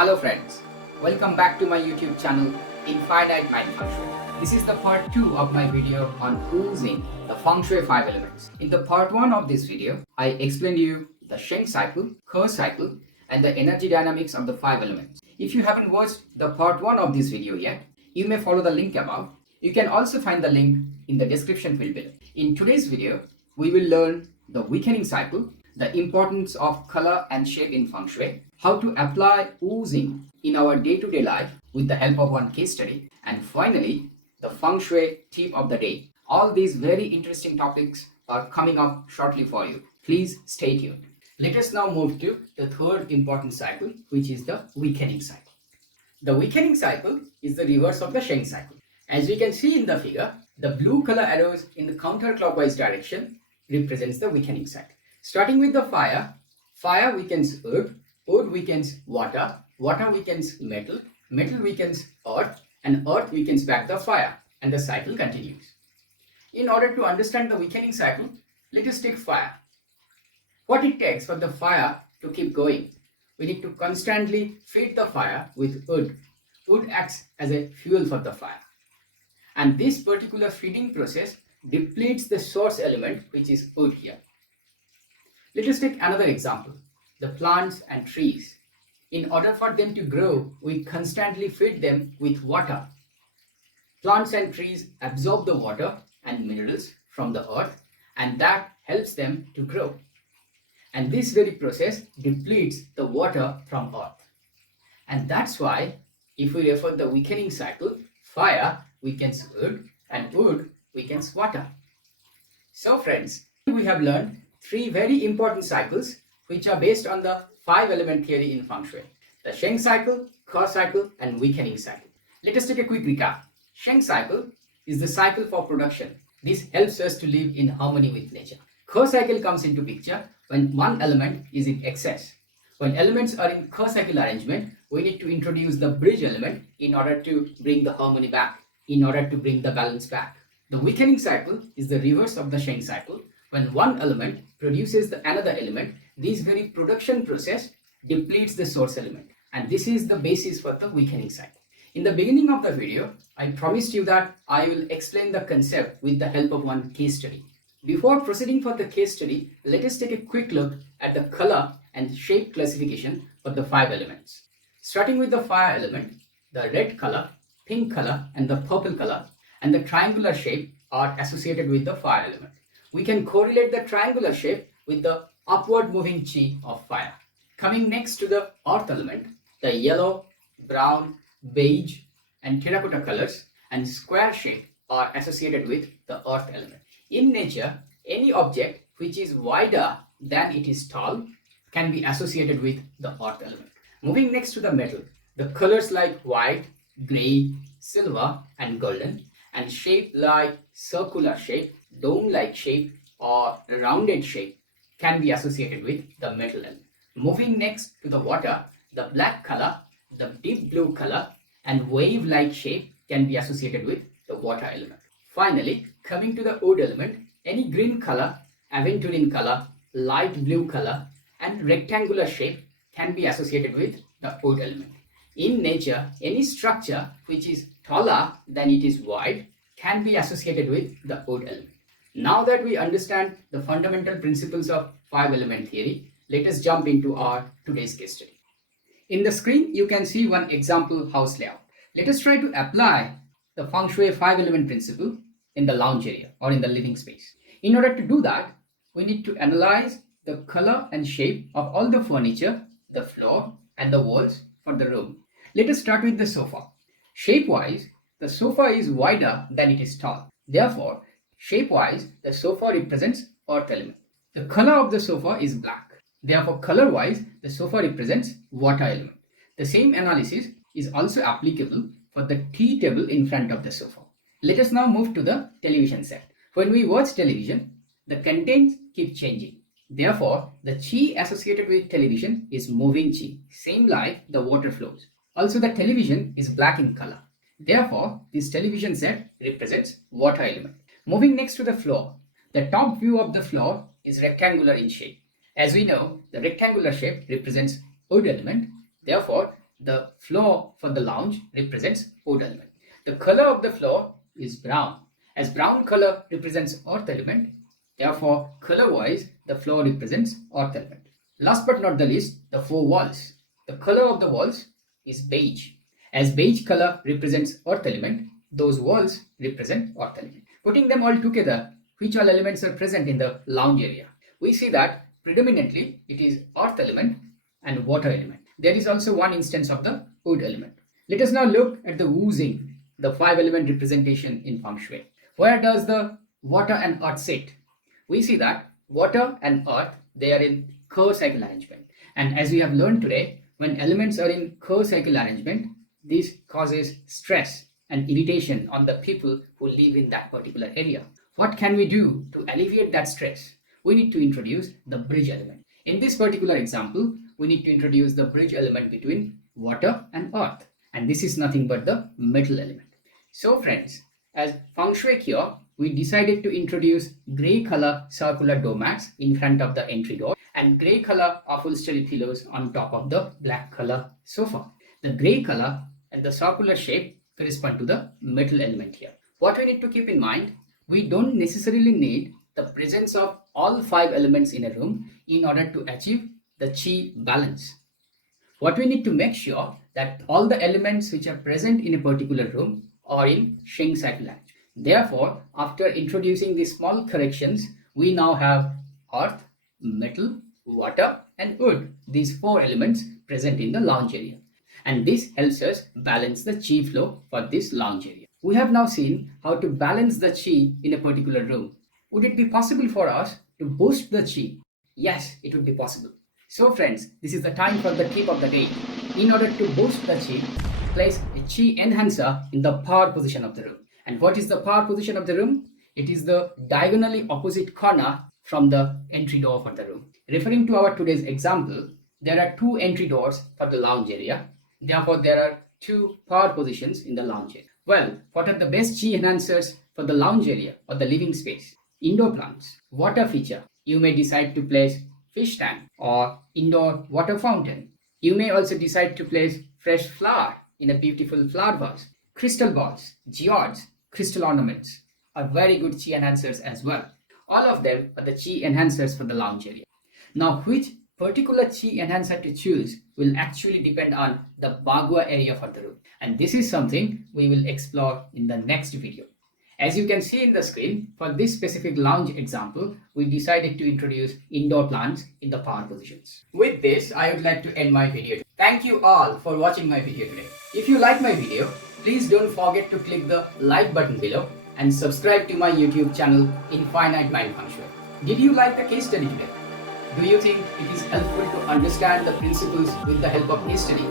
Hello friends, welcome back to my YouTube channel Infinite Mind Feng Shui. This is the part 2 of my video on using the Feng Shui 5 elements. In the part 1 of this video, I explained you the Sheng cycle, Ke cycle and the energy dynamics of the 5 elements. If you haven't watched the part 1 of this video yet, you may follow the link above. You can also find the link in the description field below. In today's video, we will learn the weakening cycle, the importance of color and shape in Feng Shui, how to apply oozing in our day-to-day life with the help of one case study, and finally, the Feng Shui tip of the day. All these very interesting topics are coming up shortly for you. Please stay tuned. Let us now move to the third important cycle, which is the weakening cycle. The weakening cycle is the reverse of the Sheng cycle. As we can see in the figure, the blue color arrows in the counterclockwise direction represents the weakening cycle. Starting with the fire, fire weakens earth, earth weakens water, water weakens metal, metal weakens earth, and earth weakens back the fire, and the cycle continues. In order to understand the weakening cycle, let us take fire. What it takes for the fire to keep going, we need to constantly feed the fire with wood. Wood acts as a fuel for the fire. And this particular feeding process depletes the source element, which is wood here. Let us take another example, the plants and trees. In order for them to grow, we constantly feed them with water. Plants and trees absorb the water and minerals from the earth, and that helps them to grow. And this very process depletes the water from earth. And that's why, if we refer the weakening cycle, fire weakens wood and wood weakens water. So friends, we have learned 3 very important cycles which are based on the 5 element theory in Feng Shui. The Sheng cycle, Ke cycle and weakening cycle. Let us take a quick recap. Sheng cycle is the cycle for production. This helps us to live in harmony with nature. Ke cycle comes into picture when one element is in excess. When elements are in Ke cycle arrangement, we need to introduce the bridge element in order to bring the harmony back, in order to bring the balance back. The weakening cycle is the reverse of the Sheng cycle. When one element produces another element, this very production process depletes the source element. And this is the basis for the weakening cycle. In the beginning of the video, I promised you that I will explain the concept with the help of one case study. Before proceeding for the case study, let us take a quick look at the color and shape classification for the 5 elements. Starting with the fire element, the red color, pink color and the purple color and the triangular shape are associated with the fire element. We can correlate the triangular shape with the upward moving chi of fire. Coming next to the earth element, the yellow, brown, beige and terracotta colors and square shape are associated with the earth element. In nature, any object which is wider than it is tall can be associated with the earth element. Moving next to the metal, the colors like white, grey, silver and golden and shape like circular shape, dome-like shape or rounded shape can be associated with the metal element. Moving next to the water, the black color, the deep blue color and wave-like shape can be associated with the water element. Finally, coming to the wood element, any green color, aventurine color, light blue color and rectangular shape can be associated with the wood element. In nature, any structure which is taller than it is wide can be associated with the wood element. Now that we understand the fundamental principles of 5 element theory, let us jump into our today's case study. In the screen, you can see one example house layout. Let us try to apply the Feng Shui 5 element principle in the lounge area or in the living space. In order to do that, we need to analyze the color and shape of all the furniture, the floor and the walls for the room. Let us start with the sofa. Shape-wise, the sofa is wider than it is tall. Therefore, shape-wise, the sofa represents earth element. The color of the sofa is black. Therefore, color-wise, the sofa represents water element. The same analysis is also applicable for the tea table in front of the sofa. Let us now move to the television set. When we watch television, the contents keep changing. Therefore, the chi associated with television is moving chi, same like the water flows. Also, the television is black in color. Therefore, this television set represents water element. Moving next to the floor, the top view of the floor is rectangular in shape. As we know, the rectangular shape represents wood element. Therefore, the floor for the lounge represents wood element. The color of the floor is brown. As brown color represents earth element, therefore color-wise the floor represents earth element. Last but not the least, the four walls. The color of the walls is beige. As beige color represents earth element, those walls represent earth element. Putting them all together, which all elements are present in the lounge area? We see that predominantly it is earth element and water element. There is also one instance of the wood element. Let us now look at the oozing, the 5-element representation in Feng Shui. Where does the water and earth sit? We see that water and earth, they are in curve cycle arrangement. And as we have learned today, when elements are in curve cycle arrangement, this causes stress and irritation on the people who live in that particular area. What can we do to alleviate that stress? We need to introduce the bridge element. In this particular example, we need to introduce the bridge element between water and earth. And this is nothing but the metal element. So friends, as Feng Shui cure, we decided to introduce grey color circular doormats in front of the entry door and grey color upholstery pillows on top of the black color sofa. The grey color and the circular shape correspond to the metal element here. What we need to keep in mind, we don't necessarily need the presence of all 5 elements in a room in order to achieve the chi balance. What we need to make sure that all the elements which are present in a particular room are in Feng cycle arrangement. Therefore, after introducing these small corrections, we now have earth, metal, water and wood, these 4 elements present in the lounge area. And this helps us balance the chi flow for this lounge area. We have now seen how to balance the chi in a particular room. Would it be possible for us to boost the chi? Yes, it would be possible. So friends, this is the time for the tip of the day. In order to boost the chi, place a chi enhancer in the power position of the room. And what is the power position of the room? It is the diagonally opposite corner from the entry door for the room. Referring to our today's example, there are 2 entry doors for the lounge area. Therefore, there are 2 power positions in the lounge area. Well, what are the best chi enhancers for the lounge area or the living space? Indoor plants, water feature. You may decide to place fish tank or indoor water fountain. You may also decide to place fresh flower in a beautiful flower vase. Crystal balls, geodes, crystal ornaments are very good chi enhancers as well. All of them are the chi enhancers for the lounge area. Now, which particular chi enhancer to choose will actually depend on the bagua area for the room. And this is something we will explore in the next video. As you can see in the screen, for this specific lounge example, we decided to introduce indoor plants in the power positions. With this, I would like to end my video. Thank you all for watching my video today. If you like my video, please don't forget to click the like button below and subscribe to my YouTube channel Infinite Mind Feng Shui. Did you like the case study today? Do you think it is helpful to understand the principles with the help of case study?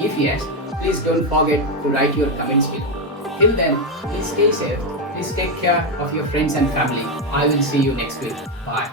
If yes, please don't forget to write your comments below. Till then, please stay safe. Please take care of your friends and family. I will see you next week. Bye.